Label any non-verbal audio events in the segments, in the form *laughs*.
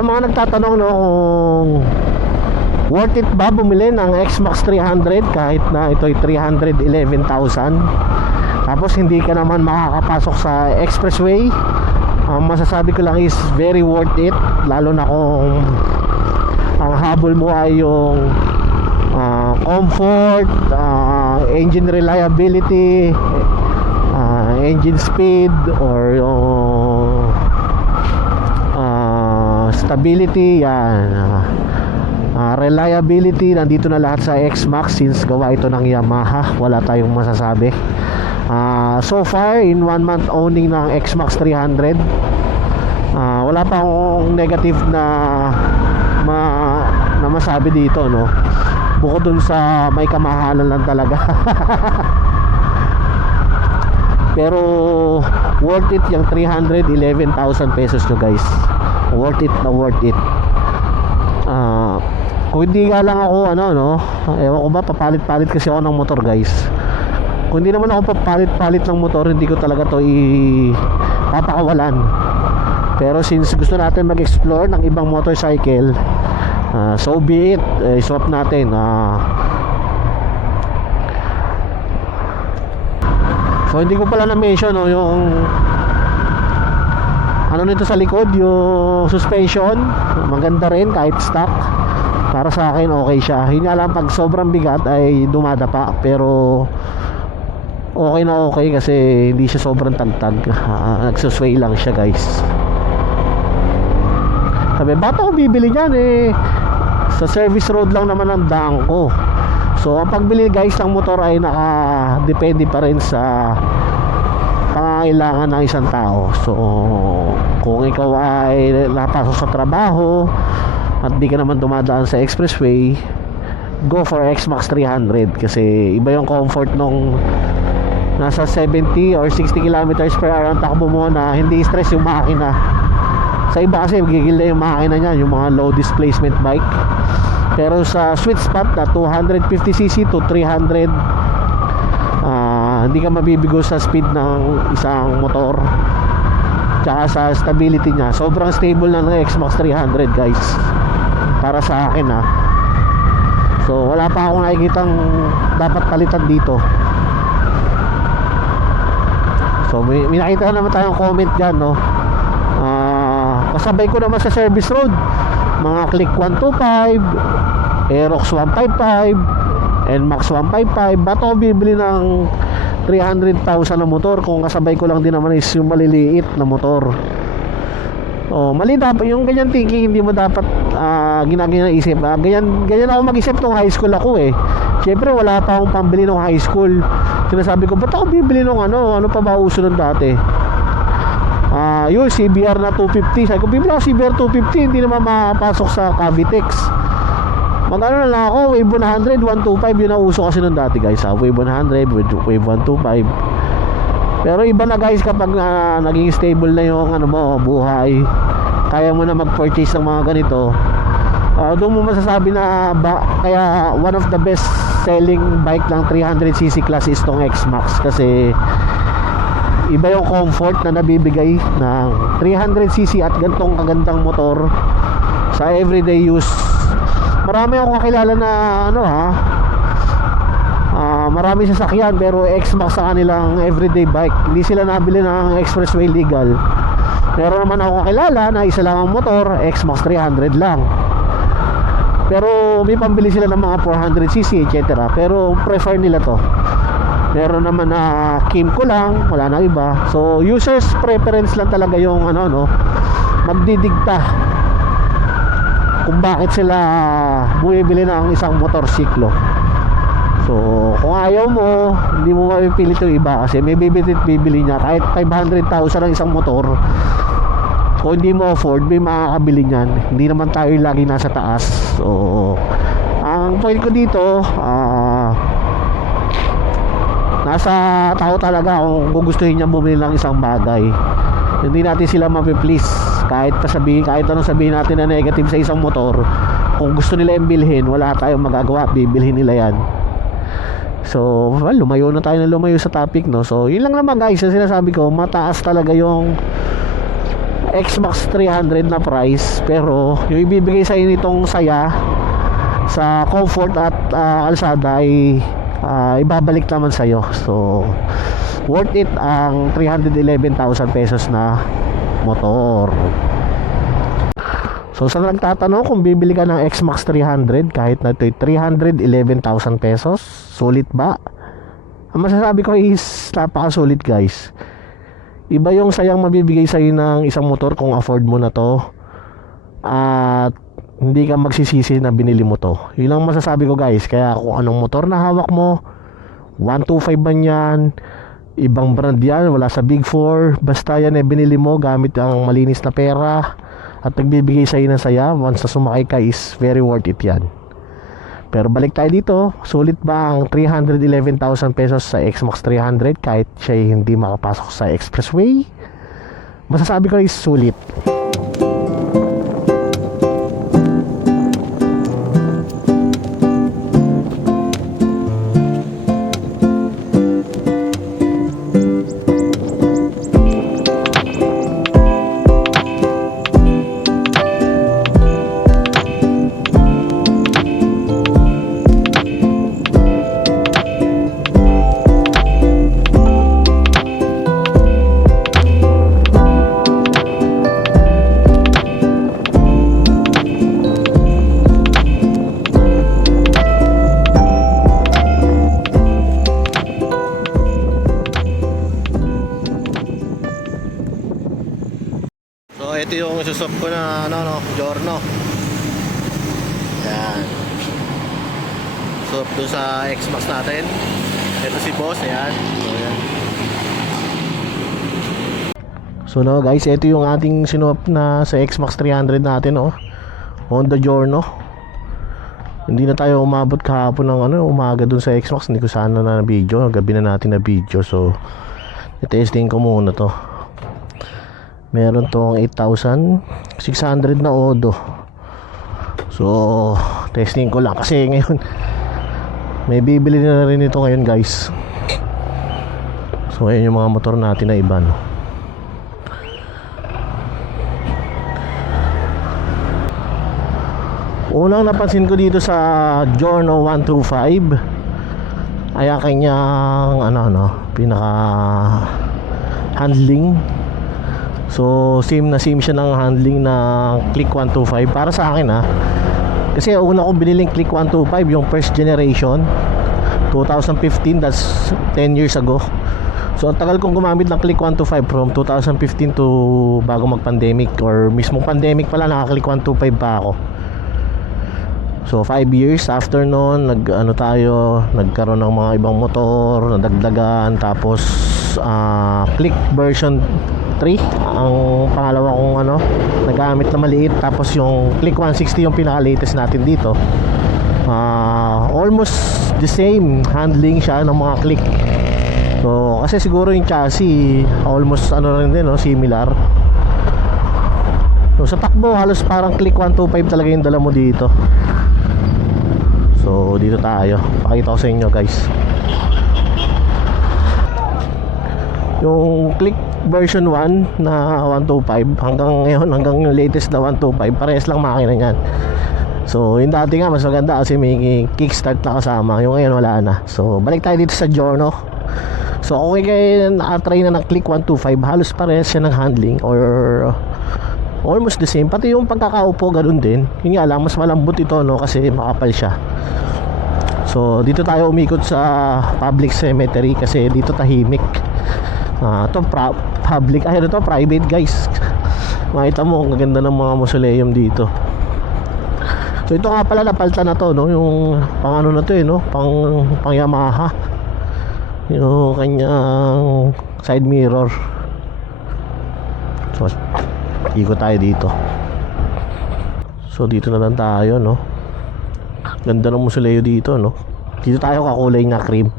sa mga nagtatanong no kung worth it ba bumili ng X-Max 300 kahit na ito'y 311,000 tapos hindi ka naman makakapasok sa expressway. Ang masasabi ko lang is very worth it lalo na kung ang habol mo ay yung ah, comfort ah, engine reliability ah, engine speed or yung stability yan Ah, reliability. Nandito na lahat sa X-Max since gawa ito ng Yamaha. Wala tayong masasabi. Ah, so far in one month owning ng X-Max 300 ah, wala pa akong negative na ma, na masabi dito no? Bukod dun sa may kamahalan lang talaga. *laughs* Pero worth it yung 311,000 pesos nyo guys worth it na worth it. Ah, kung hindi nga lang ako ano no? Ewan ko ba papalit-palit kasi ako ng motor guys. Kung hindi naman ako papalit-palit ng motor hindi ko talaga to i papakawalan. Pero since gusto natin mag-explore ng ibang motorcycle ah, so be it. Eh, swap natin ah. So hindi ko pala na-mention no, yung ano nito sa likod, yung suspension, maganda rin kahit stock. Para sa akin okay siya. Yun nga lang pag sobrang bigat ay dumadapa pero okay na okay kasi hindi siya sobrang tagtag. *laughs* Nagsusway lang siya guys. Sabi, ba't ako bibili niyan eh? Sa service road lang naman ang daan ko. So, ang pagbili guys ng motor ay naka-depende pa rin sa pangangailangan ng isang tao. So, kung ikaw ay napasok sa trabaho at di ka naman dumadaan sa expressway, go for X-Max 300 kasi iba yung comfort nung nasa 70 or 60 kilometers per hour ang takbo mo na hindi stress yung makina. Sa iba kasi gigil na yung makina niyan, yung mga low displacement bike. Pero sa sweet spot na 250cc to 300 ah, hindi ka mabibigo sa speed ng isang motor. Tsaka sa stability niya. Sobrang stable na ng XMAX 300 guys. Para sa akin ha so wala pa akong nakikitang dapat palitan dito. So may, may nakita naman tayong comment dyan no? Ah, kasabay ko naman sa service road. Mga click 125 Aerox 155 NMAX 155 ba't ako bibili ng 300,000 na motor kung kasabay ko lang din naman is yung maliliit na motor Oh, mali dapat yung ganyan thinking hindi mo dapat uh, ginagana isip. Ah, ganyan ganyan ako mag-isip nung high school ako eh. Syempre wala pa akong pambili nung high school. Sinasabi ko, ba't ako bibili nung ano? Ano pa ba uso nun dati? Ah, yun CBR na 250. Sabi ko, bibili ako CBR 250, hindi naman makapasok sa Cavitex. Magano na lang ako, Wave 100, 125 yun ang uso kasi nung dati guys. Ha? Wave 100, Wave Wave 125. Pero iba na guys kapag ah, naging stable na yung ano mo, buhay. Kaya mo na mag-purchase ng mga ganito. Ah, doon mo masasabi na ba, kaya one of the best selling bike ng 300cc class is tong X-Max kasi iba yung comfort na nabibigay ng 300cc at gantong kagandang motor sa everyday use marami akong kakilala na ano ha? Ah, marami sasakyan pero X-Max sa kanilang everyday bike. Hindi sila nabili ng expressway legal. Meron naman ako kakilala na isa lang ang motor X-Max 300 lang. Pero may pambili sila ng mga 400cc etc pero prefer nila to. Meron naman na Kimco lang wala na iba. So users preference lang talaga yung ano no? Magdidikta kung bakit sila bumibili ng isang motorsiklo. So kung ayaw mo hindi mo mapipilit yung iba kasi may bibili bibili niya. Kahit 500,000 ang isang motor kung hindi mo afford may makakabili niyan. Hindi naman tayo lagi nasa taas. So ang point ko dito ah nasa tao talaga kung gugustuhin niya bumili ng isang bagay. Hindi natin sila mapiplease kahit pa sabihin kahit anong sabihin natin na negative sa isang motor kung gusto nila yung bilhin wala tayong magagawa bibilhin nila yan. So well, lumayo na tayo na lumayo sa topic no? So yun lang naman guys yung sinasabi ko mataas talaga yung Xbox 300 na price. Pero yung ibibigay sa nitong saya sa comfort at ah, kalsada ay ah, ibabalik naman sa iyo. So worth it ang 311,000 pesos na motor. So sa nagtatanong kung bibili ka ng Xmax 300 kahit na ito'y 311,000 pesos, sulit ba? Ang masasabi ko is napakasulit guys. Iba yung sayang mabibigay sa ng isang motor kung afford mo na to. At hindi ka magsisisi na binili mo to. Yun lang masasabi ko guys. Kaya kung anong motor na hawak mo, 125 man yan, ibang brand yan, wala sa Big 4, basta yan eh binili mo gamit ang malinis na pera at nagbibigay sa ng saya once na sumakay ka is very worth it yan. Pero balik tayo dito, sulit ba ang 311,000 pesos sa Xmax 300 kahit siya hindi makapasok sa expressway? Masasabi ko is sulit. Xmax natin. Ito si boss, ayan. So, ayan. So no guys, ito yung ating sinup na sa Xmax 300 natin oh. Honda Giorno. Hindi na tayo umabot kahapon ng ano, umaga dun sa Xmax. Hindi ko sana na video, gabi na natin na video. So, testing ko muna to meron tong 8,600 na odo so testing ko lang kasi ngayon may bibili na rin ito ngayon guys. So ayun yung mga motor natin na iba no? Unang napansin ko dito sa Giorno 125 ay ang kanyang ano ano pinaka handling So same na same siya ng handling ng Click 125 para sa akin ha. Kasi una kong biniling Click 125 yung first generation 2015 that's 10 years ago. So ang tagal kong gumamit ng Click 125 from 2015 to bago mag-pandemic or mismong pandemic pala naka-Click 125 pa ako. So 5 years after noon nag ano tayo, nagkaroon ng mga ibang motor, nadagdagan tapos ah, Click version 3 ang pangalawa kong ano nagamit na maliit. Tapos yung Click 160 yung pinaka latest natin dito. Ah, almost the same handling siya ng mga click. So kasi siguro yung chassis almost ano rin din no, similar. So sa takbo halos parang Click 125 talaga yung dala mo dito. So dito tayo. Pakita ko sa inyo guys. Yung click version 1 na 125 hanggang ngayon hanggang latest na 125 parehas lang makina niyan. So yung dati nga mas maganda kasi may kickstart na kasama. Yung ngayon wala na. So balik tayo dito sa Giorno. So okay kayo nakatry na ng click 125 halos parehas siya ng handling or almost the same. Pati yung pagkakaupo ganun din. Yun nga lang mas malambot ito no? Kasi makapal siya. So dito tayo umikot sa public cemetery kasi dito tahimik. Ah, to pra- public ay ano to private guys. *laughs* Makita mo ang ganda ng mga mausoleum dito. So ito nga pala napalta na to no, yung pang ano na to eh no, pang pang Yamaha. Yung kanyang side mirror. So ikot tayo dito. So dito na lang tayo no. Ganda ng mausoleo dito no. Dito tayo kakulay na cream.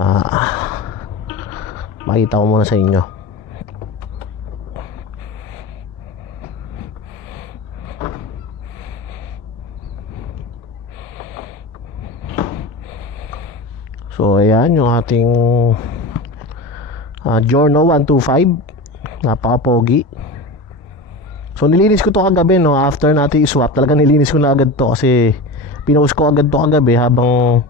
Ah, Makita ko muna sa inyo. So ayan yung ating uh, Giorno 125 napaka pogi So nilinis ko to kagabi no after natin i-swap talaga nilinis ko na agad to kasi pinost ko agad to kagabi habang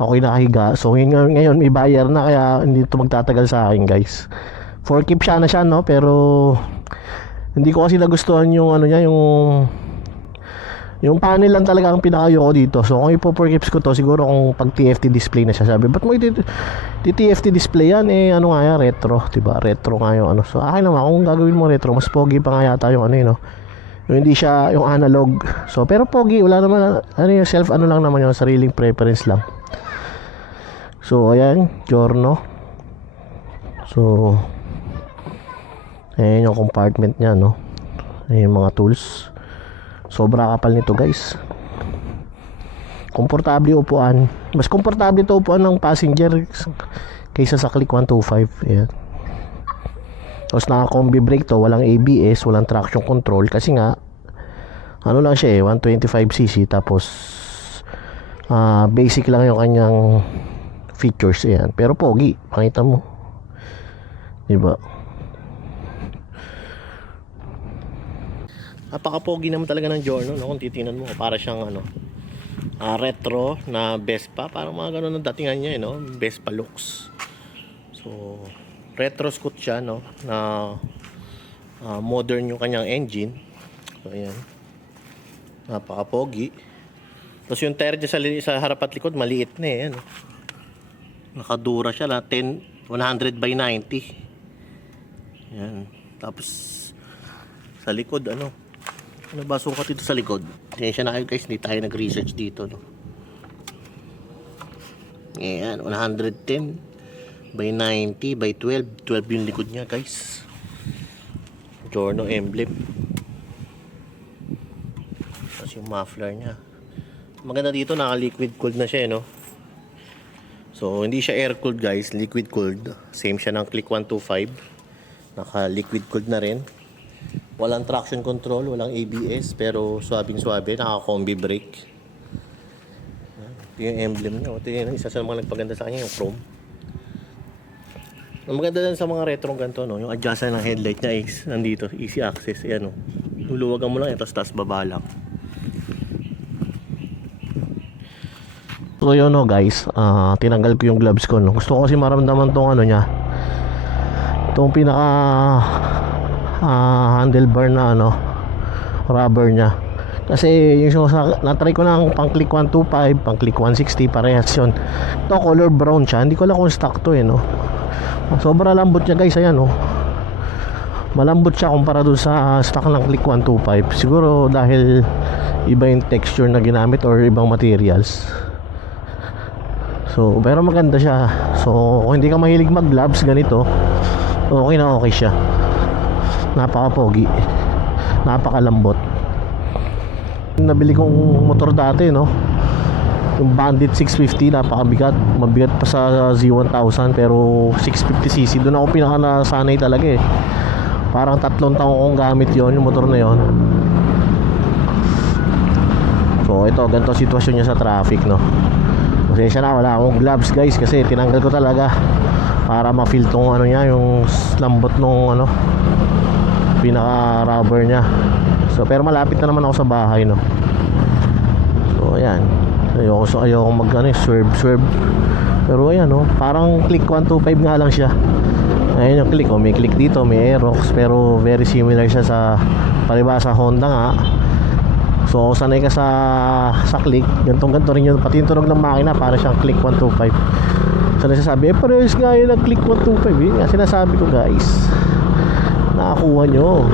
ako'y nakahiga. So ngayon, ngayon may buyer na kaya hindi to magtatagal sa akin guys. For keep siya na siya no pero hindi ko kasi nagustuhan yung ano niya yung yung panel lang talaga ang pinakayo ko dito. So kung ipo-keeps ko to siguro kung pag TFT display na siya sabi, ba't mo iti- TFT display yan eh ano nga yan retro, 'di ba? Retro nga yung ano. So akin naman kung gagawin mo retro, mas pogi pa nga yata yung ano yun, no. Yung hindi siya yung analog. So pero pogi wala naman ano yung self ano lang naman yung sariling preference lang. So ayan, Giorno. So ayan yung compartment niya, no. Ayan yung mga tools. Sobra kapal nito, guys. Komportable upuan. Mas komportable ito upuan ng passenger kaysa sa Click 125. Ayan. Tapos naka-combi brake to, walang ABS, walang traction control kasi nga ano lang siya eh, 125cc tapos ah basic lang yung kanyang features ayan. Pero pogi, pakita mo. 'Di ba? Napaka-pogi naman talaga ng Giorno, no? Kung titingnan mo, para siyang ano, ah, retro na Vespa. Parang mga ganun ang datingan niya, eh, no? Vespa looks. So, retro scoot siya, no? Na ah, modern yung kanyang engine. So, ayan. Napaka-pogi. Tapos yung tire niya sa, sa harap at likod, maliit na eh. Ano? Nakadura siya na 10, 100 by 90. Yan. Tapos, sa likod, ano? Ano ba sukat dito sa likod? Tensya na kayo guys, hindi tayo nag-research dito, no? Ayan, 110 by 90 by 12. 12 yung likod niya, guys. Giorno emblem. Tapos yung muffler niya. Maganda dito, naka-liquid cooled na siya, eh, no? So, hindi siya air cooled, guys. Liquid cooled. Same siya ng Click 125. Naka-liquid cooled na rin. Walang traction control, walang ABS, pero swabing-swabe, naka-combi brake. Ito yung emblem niya. Ito yung isa sa mga nagpaganda sa kanya, yung chrome. Ang maganda din sa mga retro ganito, no? yung adjustment ng headlight niya is nandito, easy access. Ayan, no? Luluwagan mo lang, ito, tapos baba lang. So yun no guys, ah, tinanggal ko yung gloves ko no. Gusto ko kasi maramdaman tong ano niya. Tong pinaka ah, handlebar na ano rubber niya. Kasi yung sa na-try ko ang pang click 125, pang click 160 parehas yun. Ito color brown siya. Hindi ko alam kung stock to eh no. Sobra lambot niya guys, ayan no. Malambot siya kumpara dun sa stock ng click 125. Siguro dahil iba yung texture na ginamit or ibang materials. So, pero maganda siya. So, kung hindi ka mahilig mag-gloves ganito, okay na okay siya. Napaka-pogi. Napakalambot. Nabili kong motor dati, no? Yung Bandit 650, napakabigat. Mabigat pa sa Z1000, pero 650cc. Doon ako pinaka nasanay talaga eh. Parang tatlong taong kong gamit yon yung motor na yon. So, ito, ganito sitwasyon niya sa traffic, no? Pasensya na, wala akong gloves guys kasi tinanggal ko talaga para ma-feel tong ano niya, yung lambot nung ano pinaka rubber niya. So pero malapit na naman ako sa bahay no. So ayan. Ayoko so ayoko mag ano, eh, swerve swerve. Pero ayan no, parang click 125 nga lang siya. Ayan yung click, oh, may click dito, may Aerox pero very similar siya sa palibasa Honda nga. So sanay ka sa sa click, gantong ganto rin yun. Pati yung tunog ng makina para siyang click 125. So nagsasabi, eh parehas nga yun ang click 125. Yun nga sinasabi ko guys. Nakakuha nyo.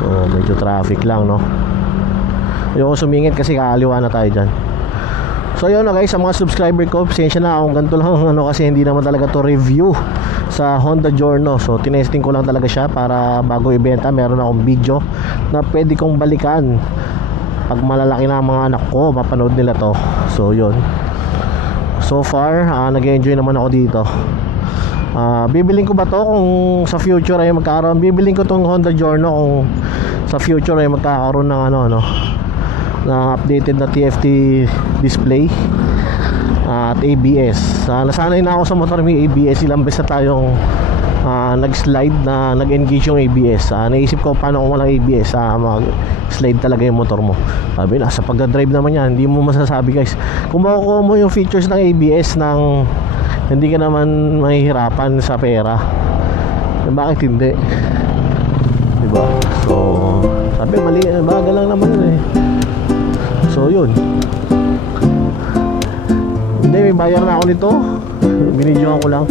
So medyo traffic lang no. Ayoko sumingit kasi kaaliwa na tayo dyan. So yun na guys, sa mga subscriber ko, pasensya na akong ganito lang *laughs* ano kasi hindi naman talaga to review sa Honda Giorno. So tinesting ko lang talaga siya para bago ibenta, meron akong video na pwede kong balikan. Pag malalaki na ang mga anak ko, mapanood nila to. So yun. So far, ah, nag-enjoy naman ako dito. Ah, bibiling ko ba to kung sa future ay magkakaroon? Bibiling ko tong Honda Giorno kung sa future ay magkakaroon ng ano ano ng updated na TFT display at ABS. Ah, nasanay na ako sa motor may ABS. Ilang beses na tayong ah, nag-slide na nag-engage yung ABS. Ah, naisip ko paano kung walang ABS, ah, mag-slide talaga yung motor mo. Sabi, nasa pagdadrive naman yan, hindi mo masasabi guys. Kung makukuha mo yung features ng ABS ng hindi ka naman mahihirapan sa pera. Eh, bakit hindi? Diba? So, sabi, mali, bagal lang naman yun eh. So, yun. Hindi, may bayar na ako nito. Binidyohan ko lang.